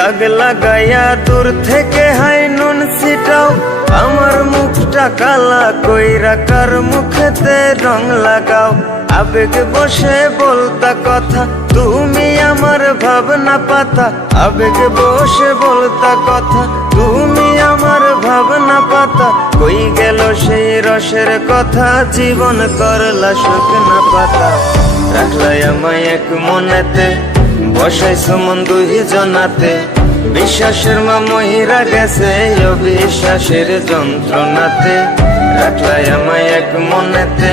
দাগ লাগাইয়া দূর থেকে হাই নুন ছিটাও, আমার মুখটা কালা কইরা কার মুখেতে রং লাগাও। আবেগ বসে বলতা কথা, তুমি আমার ভাবনা পাতা। আবেগ বসে বলতা কথা, তুমি আমার ভাবনা পাতা। কই গেল সেই রসের কথা, জীবন করলা শুকনা পাতা। রাখলাই আমায় এক মনেতে, বসাইছো মন দুই জনাতে। বিশ্বাসের মা মহিরা গেছে অবিশ্বাসের যন্ত্রণাতে। রাখলাই আমায় এক মনেতে,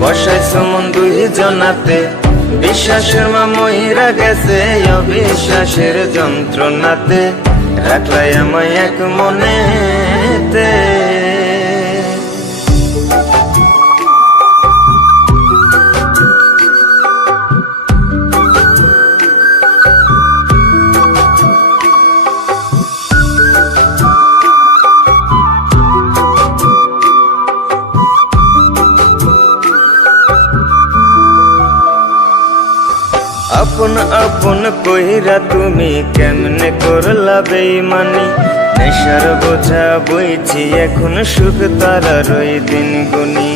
বসাইছো মন দুই জনাতে। বিশ্বাসের মা মহিরা গেছে অবিশ্বাসের যন্ত্রণাতে। রাখলাই আমায় এক মনেতে। আপন আপন কইরা তুমি কেমনে করলা বেইমানি। নেশার বোঝা বইছি এখন সুখ তারার ওই দিন গুনি।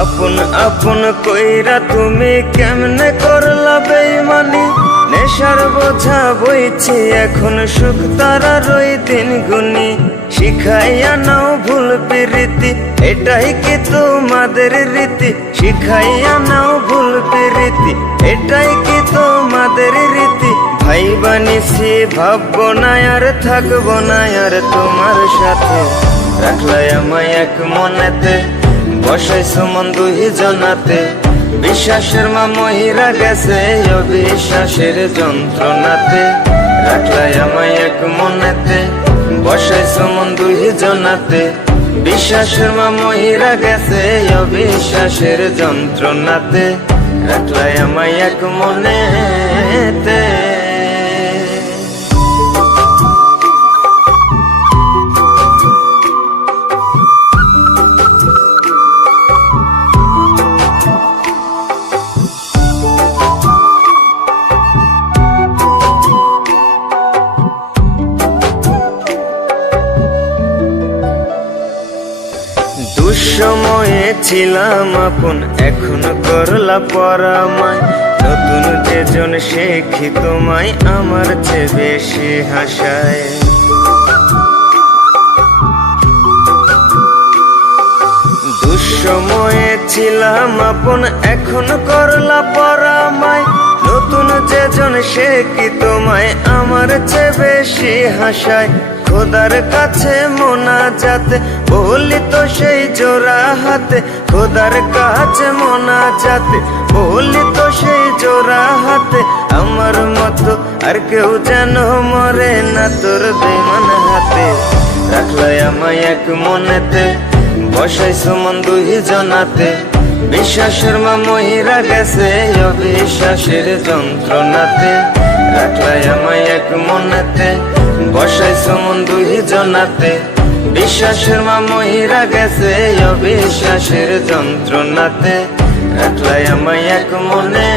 আপন আপন কইরা তুমি কেমনে করলা বেইমানি। নেশার বোঝা বইছি এখন সুখ তারার ওই দিন গুনি। শিখাইয়া নাও ভুল প্রীতি, এটাই কি তোমাদের রীতি। শিখাইয়া নাও ভুল প্রীতি, এটাই কি তোমাদের রীতি। ভাই বানিছি ভাববো না আর থাকবো না আর তোমার সাথে। রাখলাই আমায় এক মনেতে, বসাইছো মন দুই জনাতে। বিশ্বাসের মা মহিরা গেছে অবিশ্বাসের যন্ত্রণাতে। রাখলাই আমায় এক মনেতে, বসাইছো মন দুই জনাতে। বিশ্বাসের মা মহিরা গেছে অবিশ্বাসের যন্ত্রণাতে। রাখলাই আমায় এক মনেতে। দুঃসময়ে ছিলাম আপন, এখন করলা পরামায়। নতুন যেজন শেখি তোমায়, আমার চেয়ে বেশি হাসায়। দুঃসময়ে ছিলাম আপন, এখন করলা পরামায়। নতুন যেজন শেখি তোমায়, আমার চেয়ে বেশি হাসায়। খোদার কাছে মোনাজাতে বলি তো সেই জোড়া হাতে। খোদার কাছে মোনাজাতে বলি তো সেই জোড়া হাতে। আমার মতো আর কেউ যেন মরে না তোর বেমান হাতে। রাখলাই আমায় এক মনেতে, বসাইছো মন দুই জনাতে। বিশ্বাসের মা মহিরা গেছে অবিশ্বাসের যন্ত্রণাতে। রাখলাই আমায় এক মনেতে, বসাইছো মন দুই জনাতে। বিশ্বাসের মা মহিরা গেছে অবিশ্বাসের যন্ত্রণাতে। রাখলাই আমায় এক মনে।